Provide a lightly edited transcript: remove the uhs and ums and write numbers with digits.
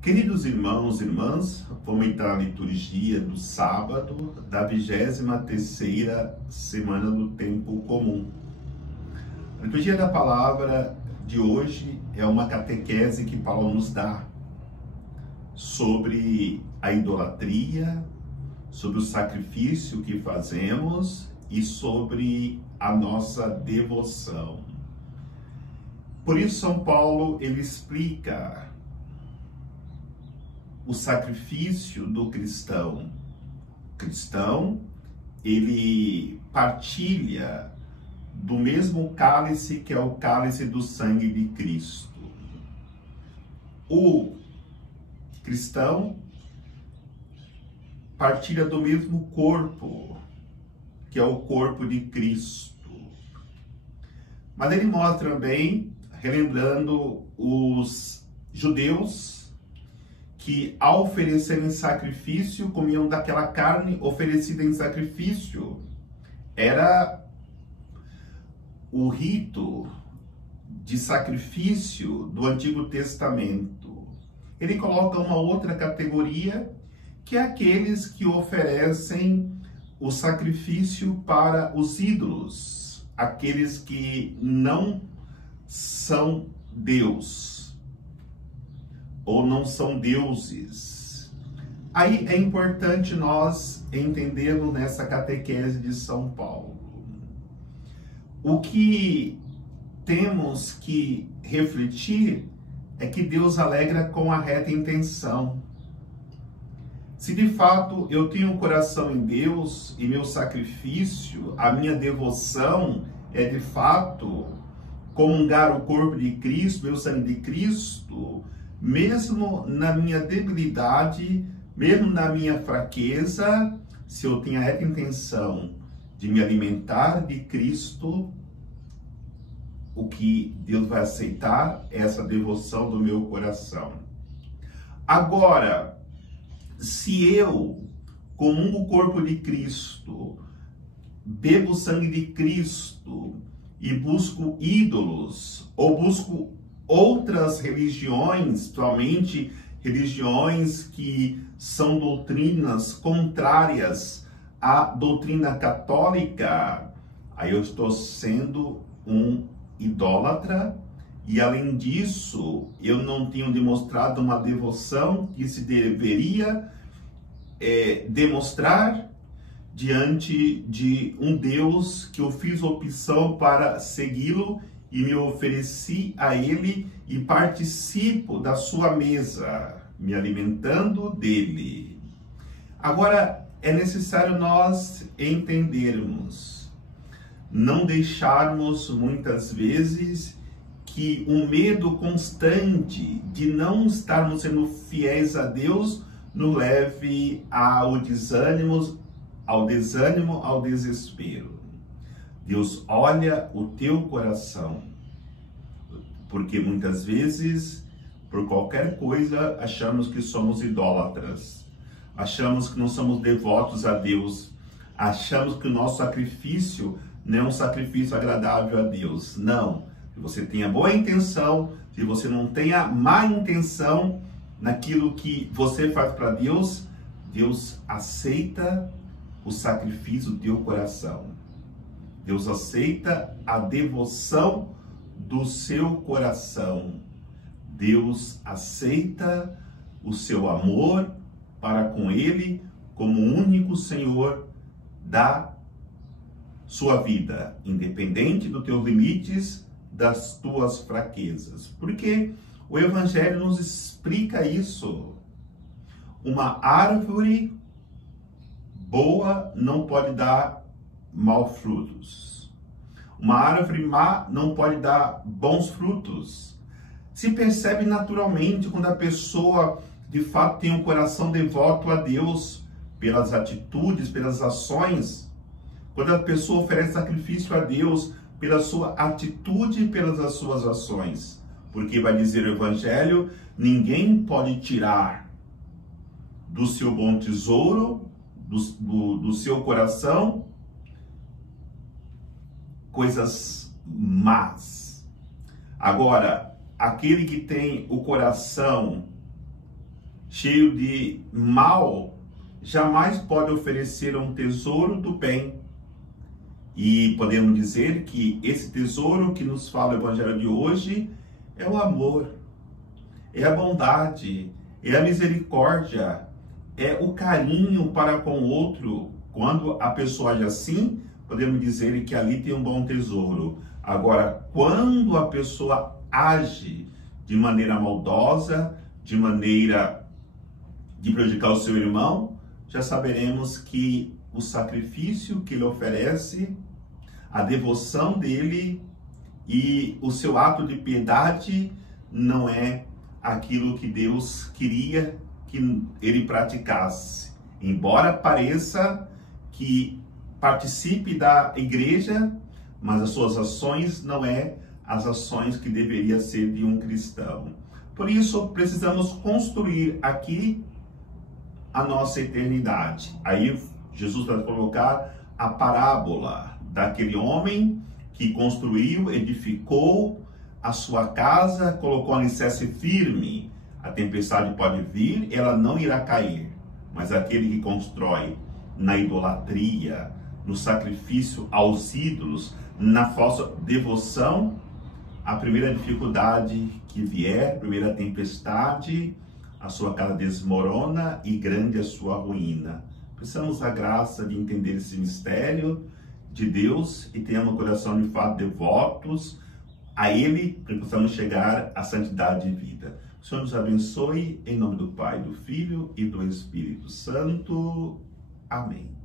Queridos irmãos e irmãs, vamos entrar na liturgia do sábado da 23ª semana do tempo comum. A liturgia da palavra de hoje é uma catequese que Paulo nos dá sobre a idolatria, sobre o sacrifício que fazemos e sobre a nossa devoção. Por isso São Paulo ele explica o sacrifício do cristão. O cristão, ele partilha do mesmo cálice que é o cálice do sangue de Cristo. O cristão partilha do mesmo corpo, que é o corpo de Cristo. Mas ele mostra também, relembrando os judeus, que ao oferecerem sacrifício, comiam daquela carne oferecida em sacrifício. Era o rito de sacrifício do Antigo Testamento. Ele coloca uma outra categoria, que é aqueles que oferecem o sacrifício para os ídolos, aqueles que não são Deus ou não são deuses. Aí é importante nós entendermos nessa catequese de São Paulo. O que temos que refletir é que Deus alegra com a reta intenção. Se de fato eu tenho um coração em Deus e meu sacrifício, a minha devoção é de fato comungar o corpo de Cristo, meu sangue de Cristo, mesmo na minha debilidade, mesmo na minha fraqueza, se eu tenho a reta intenção de me alimentar de Cristo, o que Deus vai aceitar é essa devoção do meu coração. Agora, se eu comungo o corpo de Cristo, bebo o sangue de Cristo e busco ídolos, ou busco outras religiões, somente religiões que são doutrinas contrárias à doutrina católica, aí eu estou sendo um idólatra e, além disso, eu não tenho demonstrado uma devoção que se deveria demonstrar diante de um Deus que eu fiz opção para segui-lo e me ofereci a ele e participo da sua mesa, me alimentando dele. Agora, é necessário nós entendermos, não deixarmos muitas vezes que um medo constante de não estarmos sendo fiéis a Deus nos leve ao desânimo, ao desespero. Deus olha o teu coração, porque muitas vezes, por qualquer coisa, achamos que somos idólatras, achamos que não somos devotos a Deus, achamos que o nosso sacrifício não é um sacrifício agradável a Deus. Não, se você tenha boa intenção, se você não tenha má intenção naquilo que você faz para Deus, Deus aceita o sacrifício do teu coração. Deus aceita a devoção do seu coração. Deus aceita o seu amor para com Ele como único Senhor da sua vida, independente dos teus limites, das tuas fraquezas. Porque o Evangelho nos explica isso. Uma árvore boa não pode dar maus frutos. Uma árvore má não pode dar bons frutos. Se percebe naturalmente quando a pessoa de fato tem um coração devoto a Deus, pelas atitudes, pelas ações. Quando a pessoa oferece sacrifício a Deus pela sua atitude e pelas suas ações. Porque vai dizer o Evangelho, ninguém pode tirar do seu bom tesouro, do seu coração, coisas más. Agora, aquele que tem o coração cheio de mal, jamais pode oferecer um tesouro do bem. E podemos dizer que esse tesouro que nos fala o Evangelho de hoje é o amor, é a bondade, é a misericórdia, é o carinho para com o outro. Quando a pessoa age assim, podemos dizer que ali tem um bom tesouro. Agora, quando a pessoa age de maneira maldosa, de maneira de prejudicar o seu irmão, já saberemos que o sacrifício que ele oferece, a devoção dele e o seu ato de piedade não é aquilo que Deus queria que ele praticasse. Embora pareça que participe da igreja, mas as suas ações não é as ações que deveria ser de um cristão. Por isso, precisamos construir aqui a nossa eternidade. Aí Jesus vai colocar a parábola daquele homem que construiu, edificou a sua casa, colocou um alicerce firme. A tempestade pode vir, ela não irá cair. Mas aquele que constrói na idolatria, no sacrifício aos ídolos, na falsa devoção, a primeira dificuldade que vier, a primeira tempestade, a sua casa desmorona e grande a sua ruína. Precisamos da graça de entender esse mistério de Deus e tenhamos um coração de fato devotos a Ele, para que possamos chegar à santidade de vida. O Senhor nos abençoe, em nome do Pai, do Filho e do Espírito Santo. Amém.